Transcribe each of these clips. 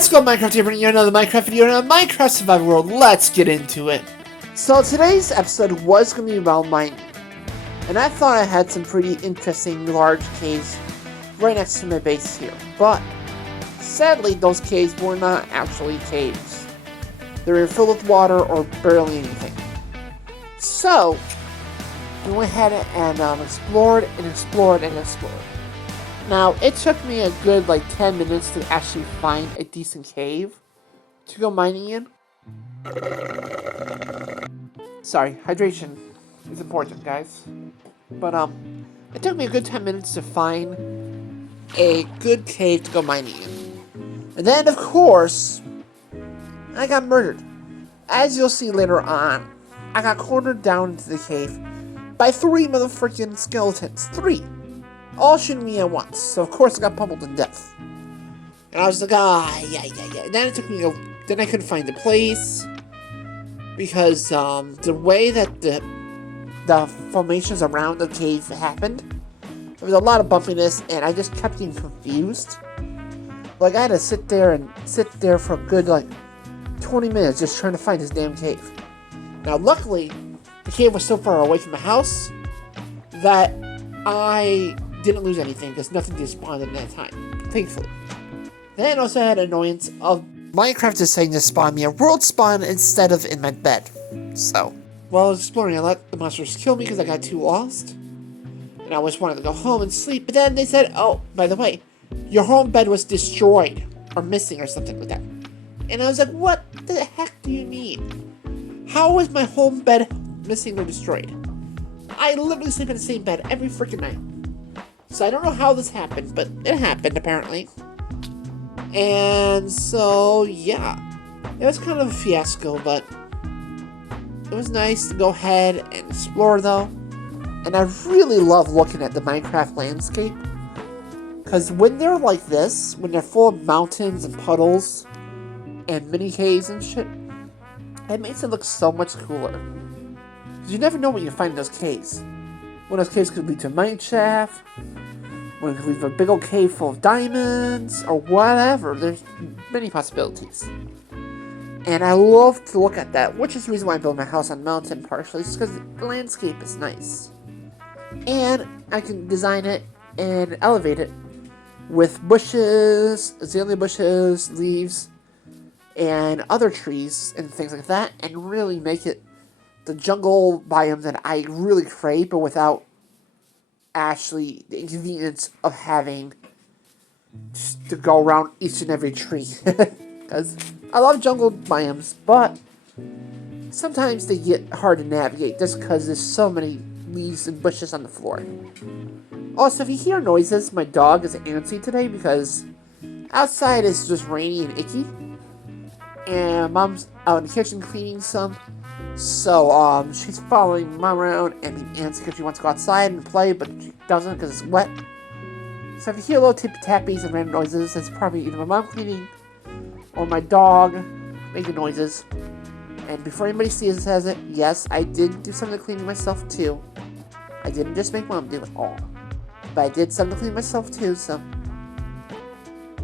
Let's go Minecraft here, bringing you another Minecraft video, another Minecraft Survival World. Let's get into it. So today's episode was going to be about mining. And I thought I had some pretty interesting large caves right next to my base here. But sadly, those caves were not actually caves. They were filled with water or barely anything. So we went ahead and explored and explored and explored. Now, it took me a good 10 minutes to actually find a decent cave to go mining in. Sorry, hydration is important, guys. But it took me a good 10 minutes to find a good cave to go mining in. And then, of course, I got murdered. As you'll see later on, I got cornered down into the cave by 3 motherfucking skeletons. 3! All shooting me at once, so of course I got pummeled to death. And I was like, yeah. And then it took me, then I couldn't find the place, because the way that the formations around the cave happened, there was a lot of bumpiness, and I just kept getting confused. I had to sit there for a good 20 minutes just trying to find this damn cave. Now luckily, the cave was so far away from the house that I didn't lose anything because nothing despawned in that time, thankfully. Then I also had an annoyance of Minecraft deciding to spawn me a world spawn instead of in my bed. So, while I was exploring, I let the monsters kill me because I got too lost. And I just wanted to go home and sleep, but then they said, oh, by the way, your home bed was destroyed, or missing, or something like that. And I was like, what the heck do you mean? How was my home bed missing or destroyed? I literally sleep in the same bed every freaking night. So I don't know how this happened, but it happened apparently. And so, yeah. It was kind of a fiasco, but it was nice to go ahead and explore though. And I really love looking at the Minecraft landscape. Because when they're like this, when they're full of mountains and puddles and mini caves and shit, it makes it look so much cooler. Because you never know what you find in those caves. One of those caves could lead to a mine shaft, one could lead to a big old cave full of diamonds, or whatever. There's many possibilities. And I love to look at that, which is the reason why I built my house on a mountain partially, just because the landscape is nice. And I can design it and elevate it with bushes, azalea bushes, leaves, and other trees and things like that, and really make it the jungle biome that I really crave, but without actually the inconvenience of having to go around each and every tree. Because I love jungle biomes, but sometimes they get hard to navigate just because there's so many leaves and bushes on the floor. Also, if you hear noises, my dog is antsy today because outside is just rainy and icky. And Mom's out in the kitchen cleaning some. So, she's following Mom around and being antsy because she wants to go outside and play, but she doesn't because it's wet. So if you hear little tippy-tappies and random noises, it's probably either my mom cleaning or my dog making noises. And before anybody says it, yes, I did do some of the cleaning myself too. I didn't just make Mom do it all. But I did some of the cleaning myself too, so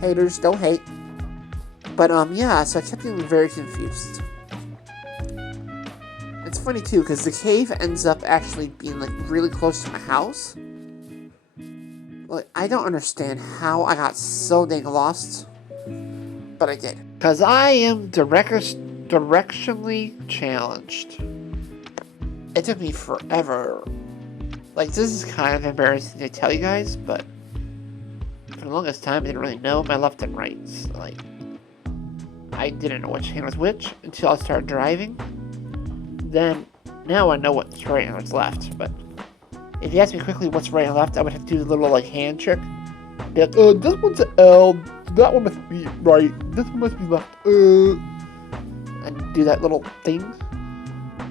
haters don't hate. But, yeah, so I kept getting very confused. It's funny, too, because the cave ends up actually being, really close to my house. I don't understand how I got so dang lost. But I did. Because I am directionally challenged. It took me forever. This is kind of embarrassing to tell you guys, but for the longest time, I didn't really know my left and right. I didn't know which hand was which until I started driving. Then, now I know what's right and what's left, but if you ask me quickly what's right and left, I would have to do the little, hand trick. Be like, this one's an L, that one must be right, this one must be left, and do that little thing.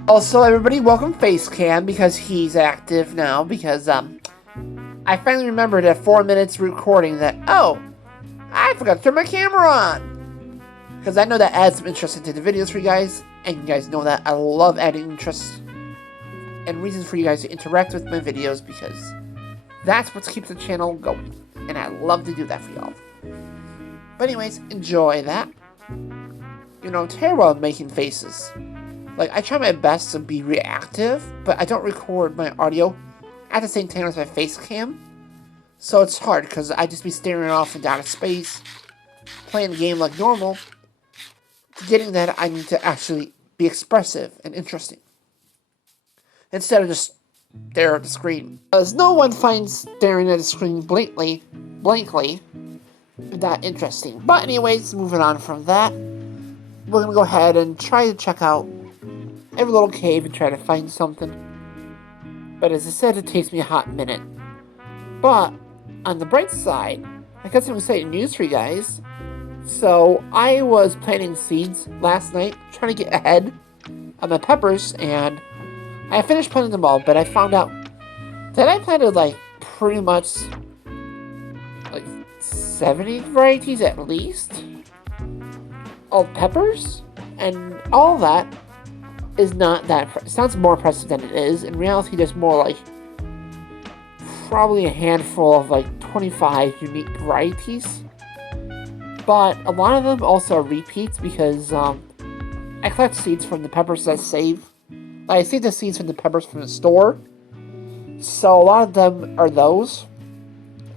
Also, everybody, welcome Facecam, because he's active now, because, I finally remembered at 4 minutes recording that, oh, I forgot to turn my camera on! Because I know that adds some interest into the videos for you guys, and you guys know that I love adding interest and reasons for you guys to interact with my videos, because that's what keeps the channel going, and I love to do that for y'all. But anyways, enjoy that. You know, I'm terrible at making faces. Like, I try my best to be reactive, but I don't record my audio at the same time as my face cam. So it's hard, because I just be staring off into outer space, playing the game like normal. Getting that, I need to actually be expressive and interesting, instead of just stare at the screen. Because no one finds staring at the screen blankly that interesting. But anyways, moving on from that, we're going to go ahead and try to check out every little cave and try to find something. But as I said, it takes me a hot minute. But on the bright side, I got some exciting news for you guys. So I was planting seeds last night, trying to get ahead of my peppers, and I finished planting them all, but I found out that I planted like pretty much like 70 varieties at least of peppers, and all that is not that. It sounds more impressive than it is. In reality, there's more like probably a handful of like 25 unique varieties. But a lot of them also are repeats because I collect seeds from the peppers I save. I save the seeds from the peppers from the store. So a lot of them are those.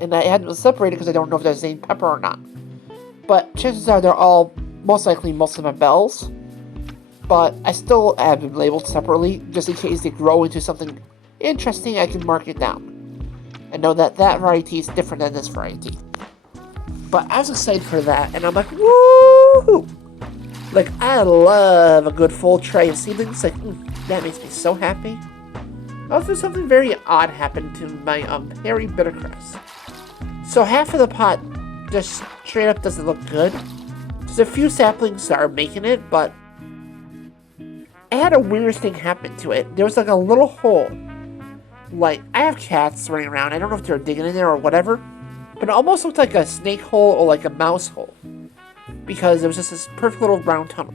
And I had them separated because I don't know if they're the same pepper or not. But chances are they're all most likely most of my bells. But I still have them labeled separately just in case they grow into something interesting. I can mark it down and know that that variety is different than this variety. But I was excited for that, and I'm like, woo! Like, I love a good full tray of seedlings. Like, that makes me so happy. Also, something very odd happened to my Harry Bittercress. So half of the pot just straight up doesn't look good. There's a few saplings that are making it, but I had a weird thing happen to it. There was like a little hole. Like, I have cats running around. I don't know if they're digging in there or whatever. But it almost looked like a snake hole or like a mouse hole. Because it was just this perfect little round tunnel.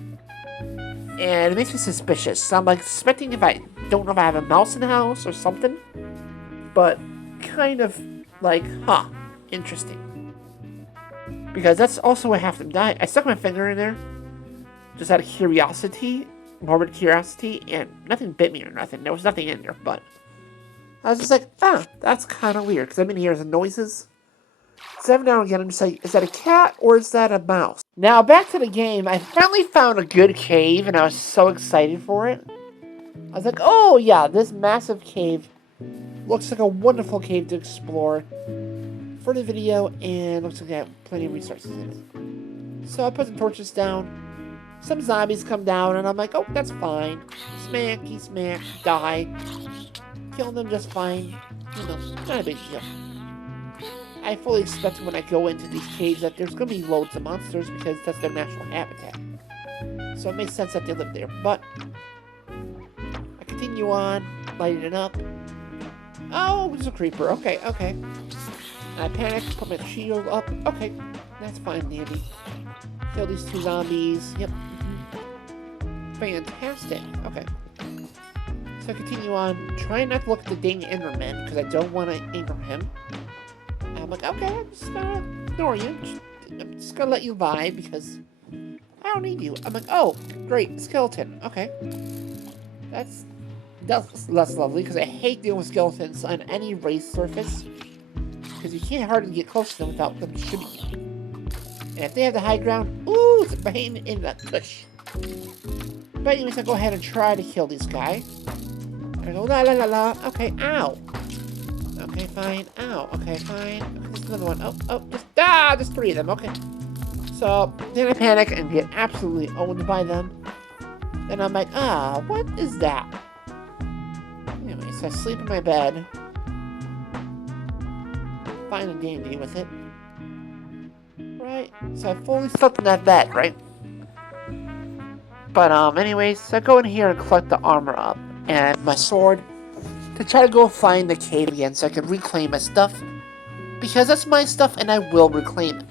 And it makes me suspicious. So I'm like suspecting if I don't know if I have a mouse in the house or something. But kind of like, interesting. Because that's also what half of them died. I stuck my finger in there. Just out of curiosity. Morbid curiosity. And nothing bit me or nothing. There was nothing in there. But I was just like, that's kind of weird. Because I've been hearing the noises. So every now and again, I'm just like, is that a cat or is that a mouse? Now, back to the game. I finally found a good cave, and I was so excited for it. I was like, oh, yeah, this massive cave looks like a wonderful cave to explore for the video, and looks like I have plenty of resources in it. So I put some torches down. Some zombies come down, and I'm like, oh, that's fine. Smacky smack, die. Kill them just fine. You know, not a big deal. I fully expect when I go into these caves that there's going to be loads of monsters because that's their natural habitat. So it makes sense that they live there. But I continue on, lighting it up. Oh, there's a creeper. Okay. I panic, put my shield up. Okay, that's fine, Dandy. Kill these two zombies. Yep. Fantastic. Okay. So I continue on, trying not to look at the dang Enderman because I don't want to anger him. I'm like, okay, I'm just gonna ignore you. I'm just gonna let you by because I don't need you. I'm like, oh, great, skeleton. Okay. That's less lovely because I hate dealing with skeletons on any raised surface because you can't hardly get close to them without them shooting you. And if they have the high ground, ooh, it's a pain in the tush. But anyways, I go ahead and try to kill this guy. I go, la la la la. Okay, ow. Okay, fine. Ow. Okay, fine. Okay, there's another one. Oh, there's three of them. Okay. So, then I panic and get absolutely owned by them. Then I'm like, what is that? Anyway, so I sleep in my bed. Fine and dandy with it. Right? So I fully slept in that bed, right? But, anyways, so I go in here and collect the armor up. And my sword. To try to go find the cave again so I can reclaim my stuff. Because that's my stuff and I will reclaim it.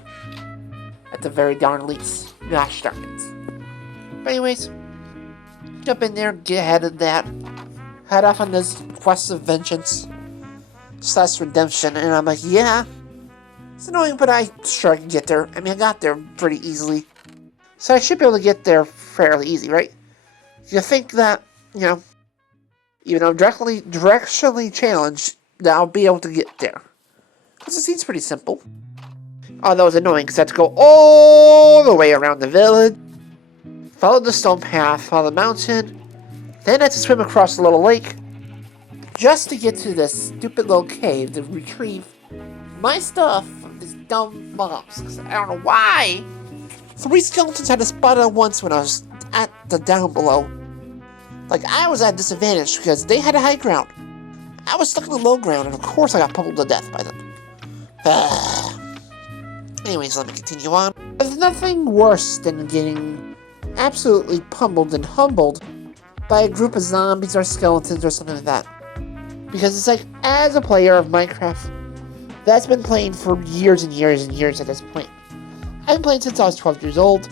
At the very darn least. Gosh darn it. But anyways, jump in there, get ahead of that. Head off on this quest of vengeance / redemption. And I'm like, yeah, It's annoying, but I'm sure I can get there. I mean, I got there pretty easily. So I should be able to get there fairly easy, right? You think that, even though I'm directionally challenged, that I'll be able to get there. Because it seems pretty simple. Although it's annoying because I have to go all the way around the village, follow the stone path, follow the mountain, then I have to swim across the little lake, just to get to this stupid little cave to retrieve my stuff from these dumb mobs. Because I don't know why 3 skeletons had to spot at once when I was at the down below. Like, I was at a disadvantage because they had a high ground. I was stuck in the low ground, and of course I got pummeled to death by them. Anyways, let me continue on. There's nothing worse than getting absolutely pummeled and humbled by a group of zombies or skeletons or something like that. Because it's like, as a player of Minecraft, that's been playing for years and years and years at this point. I've been playing since I was 12 years old,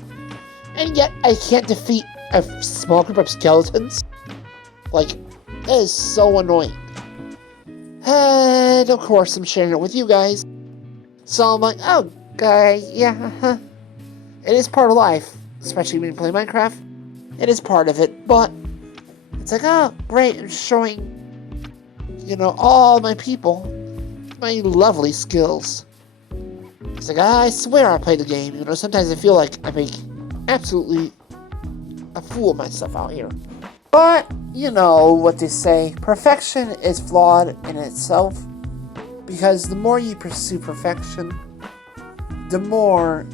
and yet I can't defeat a small group of skeletons. Like, that is so annoying. And of course, I'm sharing it with you guys. So I'm like, oh, guys, yeah, it is part of life, especially when you play Minecraft. It is part of it, but it's like, oh, great, I'm showing, all my people, my lovely skills. It's like, I swear I play the game. Sometimes I feel like I make absolutely a fool of myself out here. But, you know what they say, perfection is flawed in itself, because the more you pursue perfection, the more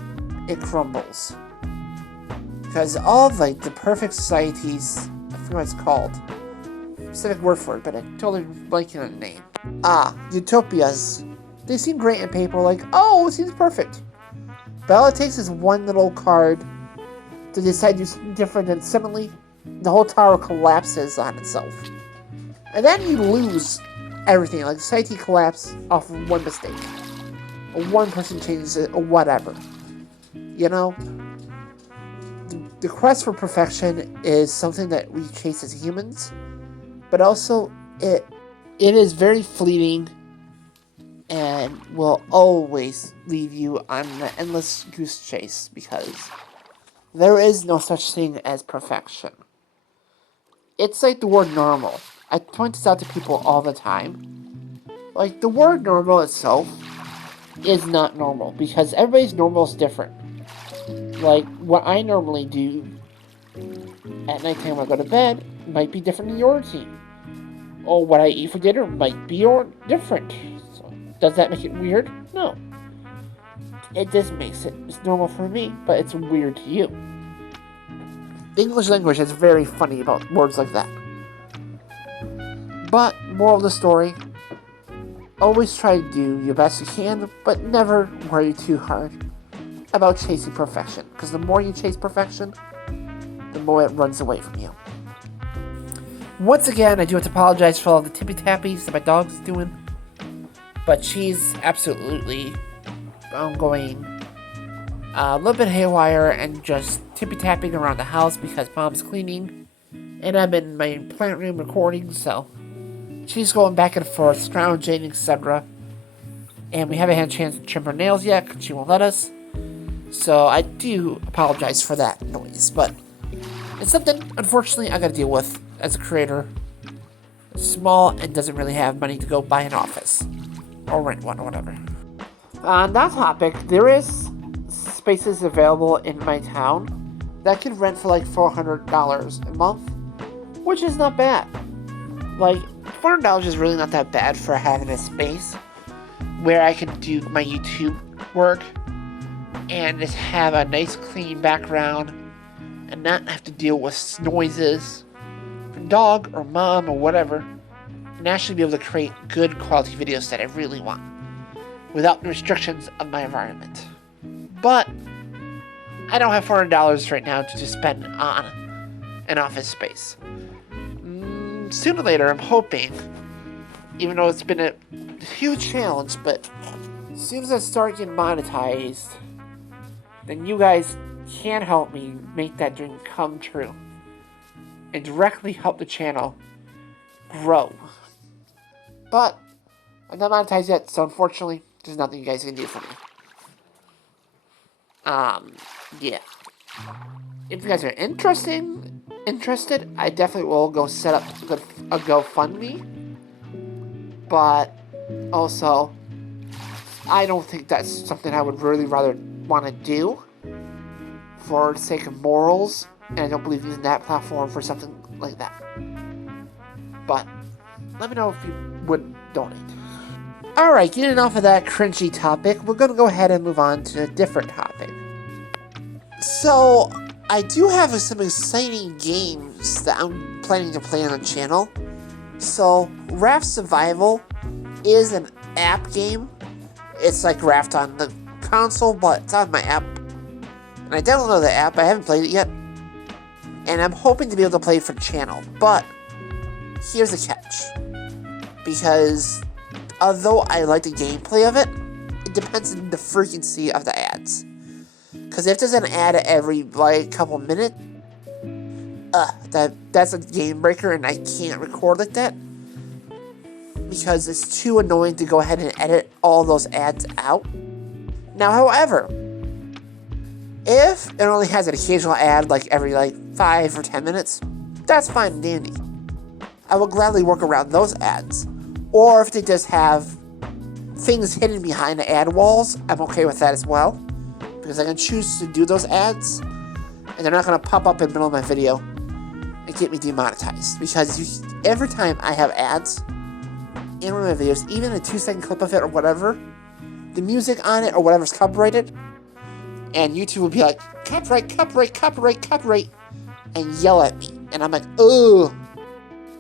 it crumbles. Because all the perfect societies, I forget what it's called, specific word for it, but I'm totally blanking on the name. Utopias. They seem great on paper, like, oh, it seems perfect. But all it takes is one little card to decide to do something different, and suddenly the whole tower collapses on itself. And then you lose everything, like society collapse off of one mistake. Or one person changes it, or whatever. The quest for perfection is something that we chase as humans, but also it is very fleeting and will always leave you on an endless goose chase, because there is no such thing as perfection. It's like the word normal. I point this out to people all the time. Like, the word normal itself is not normal, because everybody's normal is different. Like, what I normally do at nighttime when I go to bed might be different than your routine. Or what I eat for dinner might be different. So, does that make it weird? No. It just makes it's normal for me, but it's weird to you. The English language is very funny about words like that. But, moral of the story, always try to do your best you can, but never worry too hard about chasing perfection. Because the more you chase perfection, the more it runs away from you. Once again, I do have to apologize for all the tippy-tappies that my dog's doing. But she's absolutely going a little bit haywire and just tippy-tapping around the house because Mom's cleaning. And I'm in my plant room recording, so she's going back and forth, scrounging, etc. And we haven't had a chance to trim her nails yet because she won't let us. So I do apologize for that noise, but it's something, unfortunately, I gotta deal with as a creator. It's small and doesn't really have money to go buy an office or rent one or whatever. On that topic, there is spaces available in my town that can rent for like $400 a month, which is not bad. Like, $400 is really not that bad for having a space where I can do my YouTube work and just have a nice clean background and not have to deal with noises from dog or mom or whatever, and actually be able to create good quality videos that I really want without the restrictions of my environment. But I don't have $400 right now to just spend on an office space. Sooner or later, I'm hoping, even though it's been a huge challenge, but as soon as I start getting monetized, then you guys can help me make that dream come true and directly help the channel grow. But I'm not monetized yet, so unfortunately, There's nothing you guys can do for me. Yeah. If you guys are interested, I definitely will go set up a GoFundMe. But also, I don't think that's something I would really rather want to do for the sake of morals, and I don't believe using that platform for something like that. But let me know if you would donate. Alright, getting off of that cringy topic, we're going to go ahead and move on to a different topic. So, I do have some exciting games that I'm planning to play on the channel. So, Raft Survival is an app game. It's like Raft on the console, but it's on my app. And I downloaded the app, I haven't played it yet. And I'm hoping to be able to play it for the channel, but here's the catch. Because although I like the gameplay of it, it depends on the frequency of the ads. Because if there's an ad every, like, couple minutes, that's a game breaker and I can't record like that. Because it's too annoying to go ahead and edit all those ads out. Now, however, if it only has an occasional ad, like, every, 5 or 10 minutes, that's fine and dandy. I will gladly work around those ads. Or if they just have things hidden behind the ad walls, I'm okay with that as well. Because I can choose to do those ads, and they're not going to pop up in the middle of my video and get me demonetized. Because every time I have ads in one of my videos, even a 2-second clip of it or whatever, the music on it or whatever's copyrighted, and YouTube will be like, copyright, copyright, copyright, copyright, and yell at me. And I'm like, ugh.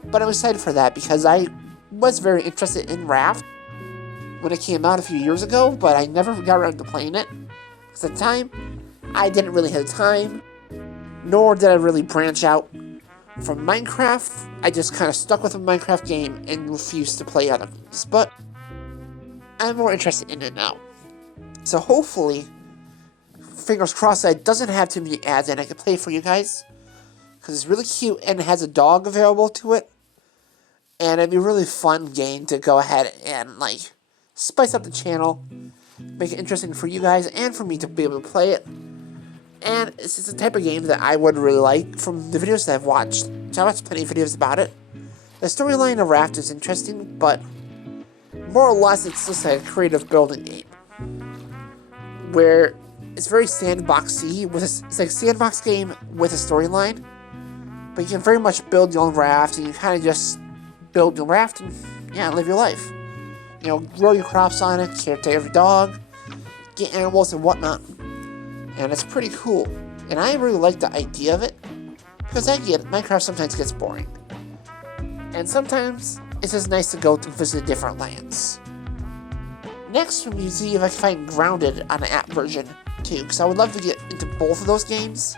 But I'm excited for that because I was very interested in Raft when it came out a few years ago, but I never got around to playing it. Because at the time, I didn't really have time, nor did I really branch out from Minecraft. I just kind of stuck with the Minecraft game and refused to play other games. But I'm more interested in it now. So hopefully, fingers crossed, that it doesn't have too many ads and I can play it for you guys. Because it's really cute and it has a dog available to it. And it'd be a really fun game to go ahead and, spice up the channel. Make it interesting for you guys and for me to be able to play it. And it's just the type of game that I would really like from the videos that I've watched. So I've watched plenty of videos about it. The storyline of Raft is interesting, but more or less it's just a creative building game. Where it's very sandboxy. It's like a sandbox game with a storyline. But you can very much build your own raft and you kind of just build your raft and, yeah, live your life. You know, grow your crops on it, take care of your dog, get animals and whatnot. And it's pretty cool. And I really like the idea of it. Because I get it, Minecraft sometimes gets boring. And sometimes it's just nice to go to visit different lands. Next, from you see if I can find Grounded on the app version too. Because I would love to get into both of those games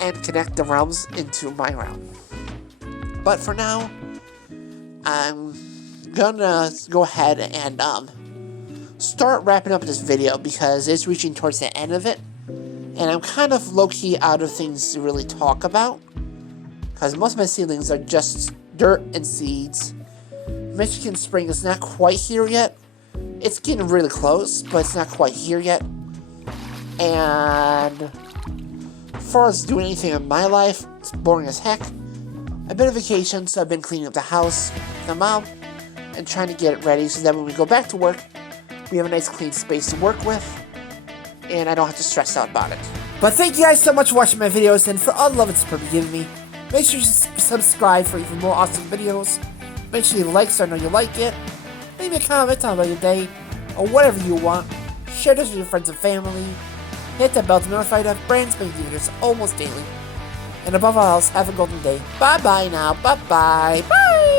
and connect the realms into my realm. But for now, I'm gonna go ahead and start wrapping up this video because it's reaching towards the end of it. And I'm kind of low-key out of things to really talk about. Because most of my seedlings are just dirt and seeds. Michigan Spring is not quite here yet. It's getting really close, but it's not quite here yet. And as far as doing anything in my life, it's boring as heck. I've been on vacation, so I've been cleaning up the house with my mom and trying to get it ready so that when we go back to work, we have a nice clean space to work with, and I don't have to stress out about it. But thank you guys so much for watching my videos, and for all the love and support you're giving me. Make sure you subscribe for even more awesome videos. Make sure you like so I know you like it. Leave me a comment on your day, or whatever you want. Share this with your friends and family. Hit that bell to be notified of brand spanking videos almost daily. And above all else, have a golden day. Bye-bye now. Bye-bye. Bye!